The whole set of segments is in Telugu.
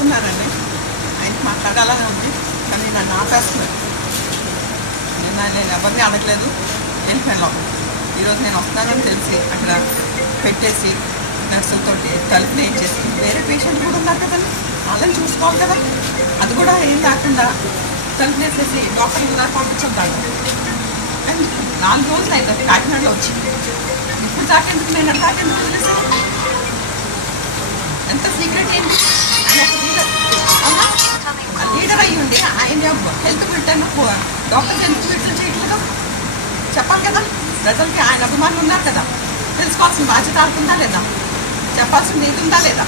చెప్తున్నారండి ఆయనకి మాట్లాడాలని ఉంది కానీ నన్ను ఆపేస్తున్నారు. నేను ఎవరిని అడగలేదు, వెళ్ళిపోయాను లోపల. ఈరోజు నేను వస్తానని తెలిసి అక్కడ పెట్టేసి నర్సులతోటి తలుపులు వేయించేసి వేరే పేషెంట్ కూడా ఉన్నారు కదండి, వాళ్ళని చూసుకోవాలి కదా. అది కూడా ఏం కాకుండా తలుపులు వేసేసి డాక్టర్ గారు పంపించుంటాడు. అండ్ 4 రోజులు అవుతుంది కాకినాడలో వచ్చి. ఇప్పుడు దాకెందుకు నేను దాకెందుకు వదిలేసాను? ఎంత సీక్రెట్ ఏంటి? లీడర్ అయ్యి ఉండి ఆయన హెల్త్ బిల్టన్ డాక్టర్స్ ఎందుకు బిల్టన్ చేయట్లేదు చెప్పాలి కదా. ప్రజలకి ఆయన అభిమానులు ఉన్నారు కదా, తెలుసుకోవాల్సిన బాధ్యత ఆడుతుందా లేదా, చెప్పాల్సింది ఏది ఉందా లేదా.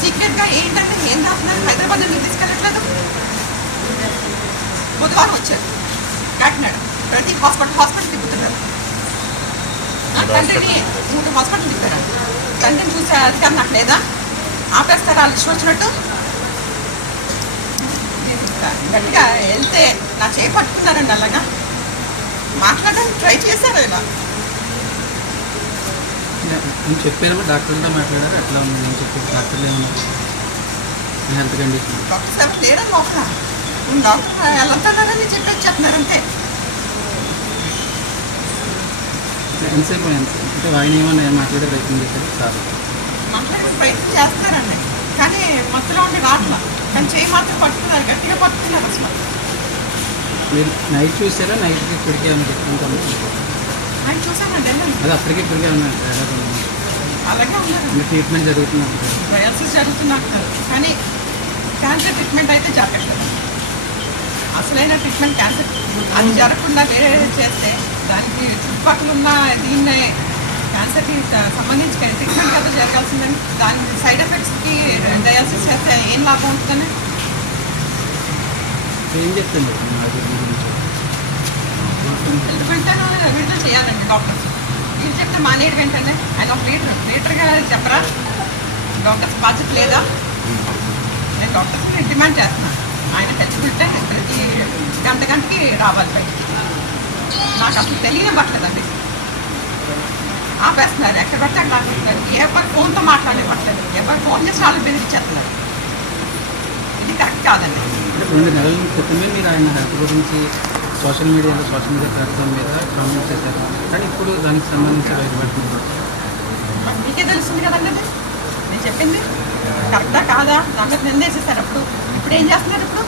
సీక్రెట్గా ఏంటంటే ఏం రాస్తున్నారు, హైదరాబాద్ ఎందుకు తీసుకెళ్ళట్లేదు? బుధవారం వచ్చారు కాకినాడ, ప్రతి హాస్పిటల్ తిప్పుతున్నారు. తండ్రిని 3 హాస్పిటల్ తిప్పారు. తండ్రిని చూసే అధికారం నాకు లేదా? ఆపేస్తారు వాళ్ళు ఇష్టం వచ్చినట్టు. గట్టిగా వెళ్తే నా చేయి పట్టుకున్నారండి, అలాగా మాట్లాడడానికి ట్రై చేశారు. ఇలా చెప్పారు డాక్టర్తో మాట్లాడారు, ఎట్లా ఉంది నేను చెప్పి డాక్టర్లు ఏమన్నారు? హెల్త్ కండిషన్ డాక్టర్స్ ఎవరు లేరని లోపల డాక్టర్ వెళ్తున్నారని చెప్పేసి చెప్తున్నారు అంతే. ఎంతసేపు అంటే ఆయన ఏమన్నా మాట్లాడే ప్రయత్నం చేశారు సార్? మాట్లాడే ప్రయత్నం చేస్తున్నారండి కానీ మధ్యలో ఉండి రాట్లా, కానీ చేయి మాత్రం పట్టుకున్నారు, గట్టిగా పట్టుకున్నారు. అసలు మీరు నైట్ చూసారా? నైట్కి ఇప్పటికే ఏమైనా చెప్పుకుంటాను ఆయన చూసానండి, అది అప్పటికి ఇప్పటికే ఉన్నాయి అలాగే ఉన్నారు. ట్రీట్మెంట్ జరుగుతుంది, డయాలసిస్ జరుగుతున్నారు కానీ క్యాన్సర్ ట్రీట్మెంట్ అయితే జరగట్లేదు. అసలైన ట్రీట్మెంట్ క్యాన్సర్ అది జరగకుండా వేరే చేస్తే దానికి చుట్టుపక్కల ఉన్న దీన్నే క్యాన్సర్కి సంబంధించి ట్రీట్మెంట్ కదా జరగాల్సిందని. దాని సైడ్ ఎఫెక్ట్స్కి డయాలసిస్ చేస్తే ఏం లాభం ఉంటుందని ఏం చెప్తుంది? వెంటనే విడుదల చేయాలండి డాక్టర్స్. మీరు చెప్తే మానేడు వెంటనే. ఆయన ఒక లీటర్గా చెప్పరా? డాక్టర్స్ బాధ్యత లేదా? నేను డాక్టర్స్ని డిమాండ్ చేస్తున్నాను. ఆయన హెల్త్ బిల్టన్ ప్రతి గంటకి రావాలి బయటికి. నాకు అసలు తెలియనివ్వట్లేదండి, ఆపేస్తున్నారు. ఎక్కడ పడితే అక్కడ ఆపేస్తున్నారు. ఎవరు ఫోన్తో మాట్లాడేవ్వట్లేదు, ఎవరు ఫోన్ చేసి వాళ్ళు బెదిరించేస్తున్నారు. ఇది కరెక్ట్ కాదండి. 2 నెలల క్రితమే మీరు ఆయన హెల్త్ గురించి సోషల్ మీడియా ప్లాట్ఫామ్ మీద కామెంట్ చేశారు, కానీ ఇప్పుడు దానికి సంబంధించి బయటపడుతుంది. మీకే తెలుస్తుంది కదండి, నేను చెప్పింది కరెక్టా కాదా దాని మీద నిర్ణయించేస్తారు. ఇప్పుడు ఏం చేస్తున్నారు? ఇప్పుడు